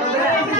RM5.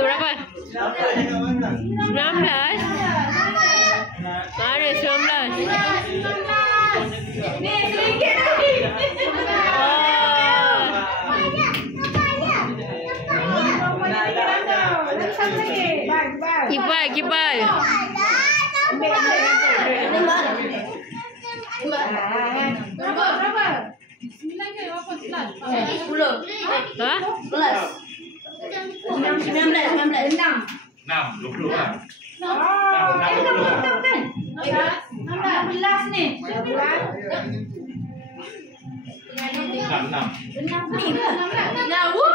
Berapa? 19? Mana 19? Ni RM1 lagi. Kipal. Berapa? 9 ke berapa? 10. Hah? 11. 19. 20 lah. 16 ni. 6. Ya, wuh.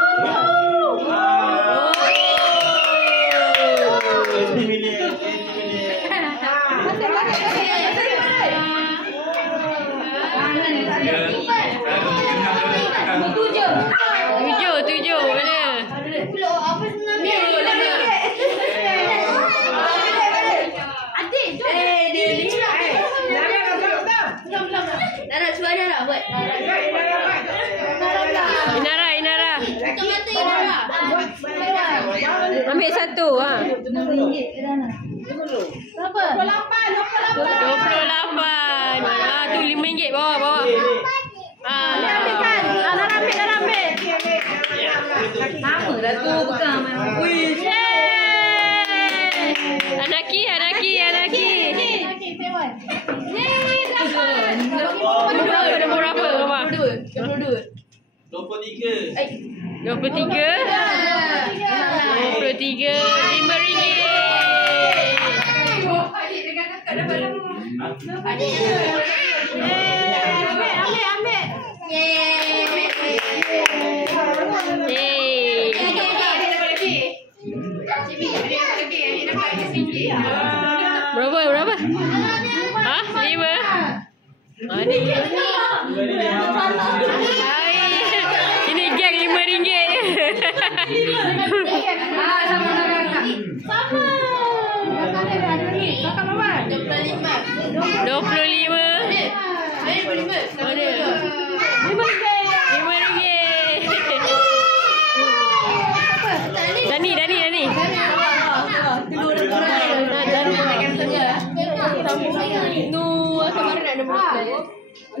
Tujuh mana? Adik, jom. Nara, cuba dia nak buat. Inara. Ambil satu ha. Berapa? 28. Tu RM5 bawah. Ambilkan. Nara ambil. Sama dah tu pegang. Wih. Anaki. Nombor berapa? 23. 23. RM5. Adik dengan kakak dapat nama. Adik. Ambil. Berapa? Hah? 5? Ni. Ini geng RM5. Sama. Kakak berapa? 25. 25. Mana? RM5. Dani.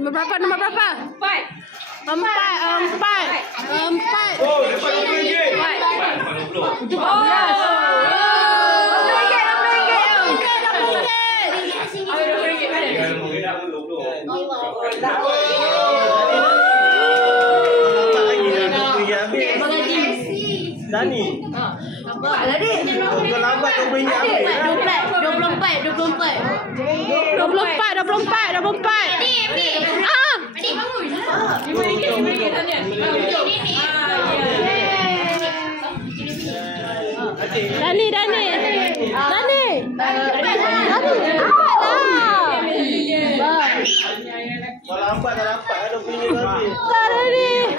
Nombor berapa? 4. Oh, dapat RM20. Itu 14. Dani. Nampaklah dik. Kau lambat kau beri ambil. 24. Adik, bangun. RM5 tanya. Dani. Kalau lambat tak dapat ada RM20 lagi. Dani.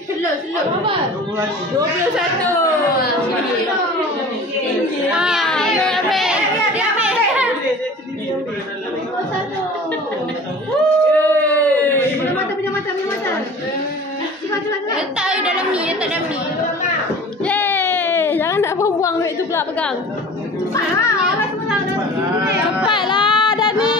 Selok. Berapa? 21. Ambil. Pindah mata. Letak dalam ni. Yeay, jangan nak buang duit tu pula pegang. Cepatlah Dani.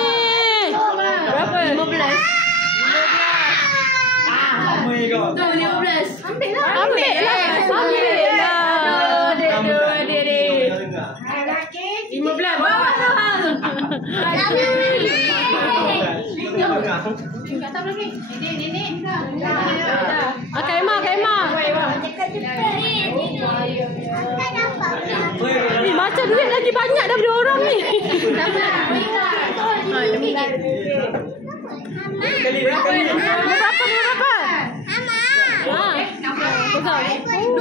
Kat atas lagi. Ini. Kaima. Ni macam duit lagi banyak daripada orang ni. Kali. Berapa? Besar. 20.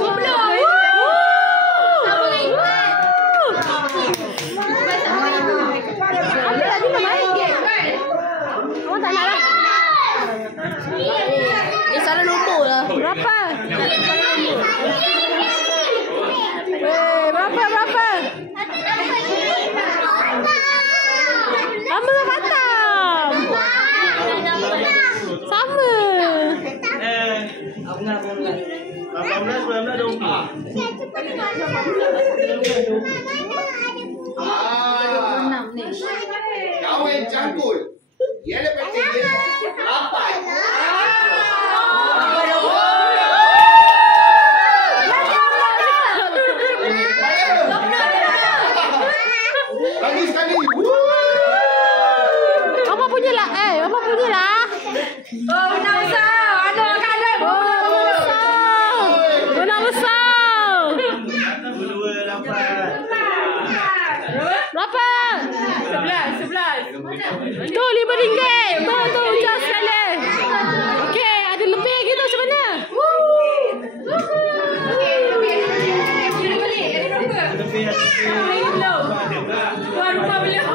Ambil lagi main. Awak tak nak lah. Dia salah nombor lah. Berapa? Berapa? Sama Batam. Sama. 18, 20. Kahwin cangkul. Dia lepas dia 8. Lagi sekali. Apa punya lah? Apa punya lah? Oh, benar besar. Ada kanan. Benar besar. 22, 8. Berapa? 11. Tu RM5. Tu hujung sekali. Okey, ada lebih lagi tu macam mana? Lebih. Tuan rumah belum.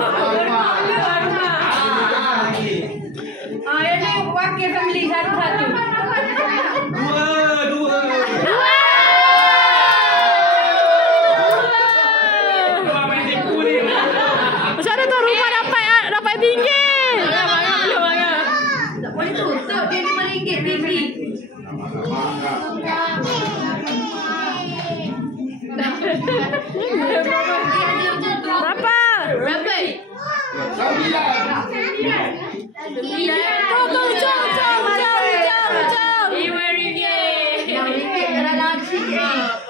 Yang ni wakil family satu-satu. 2. Macam mana tu rumah dapat tinggi? Bangga. Tak boleh tutup. Dia RM5 tinggi. Berapa? 9. Hujung. RM5. Dalam sikit.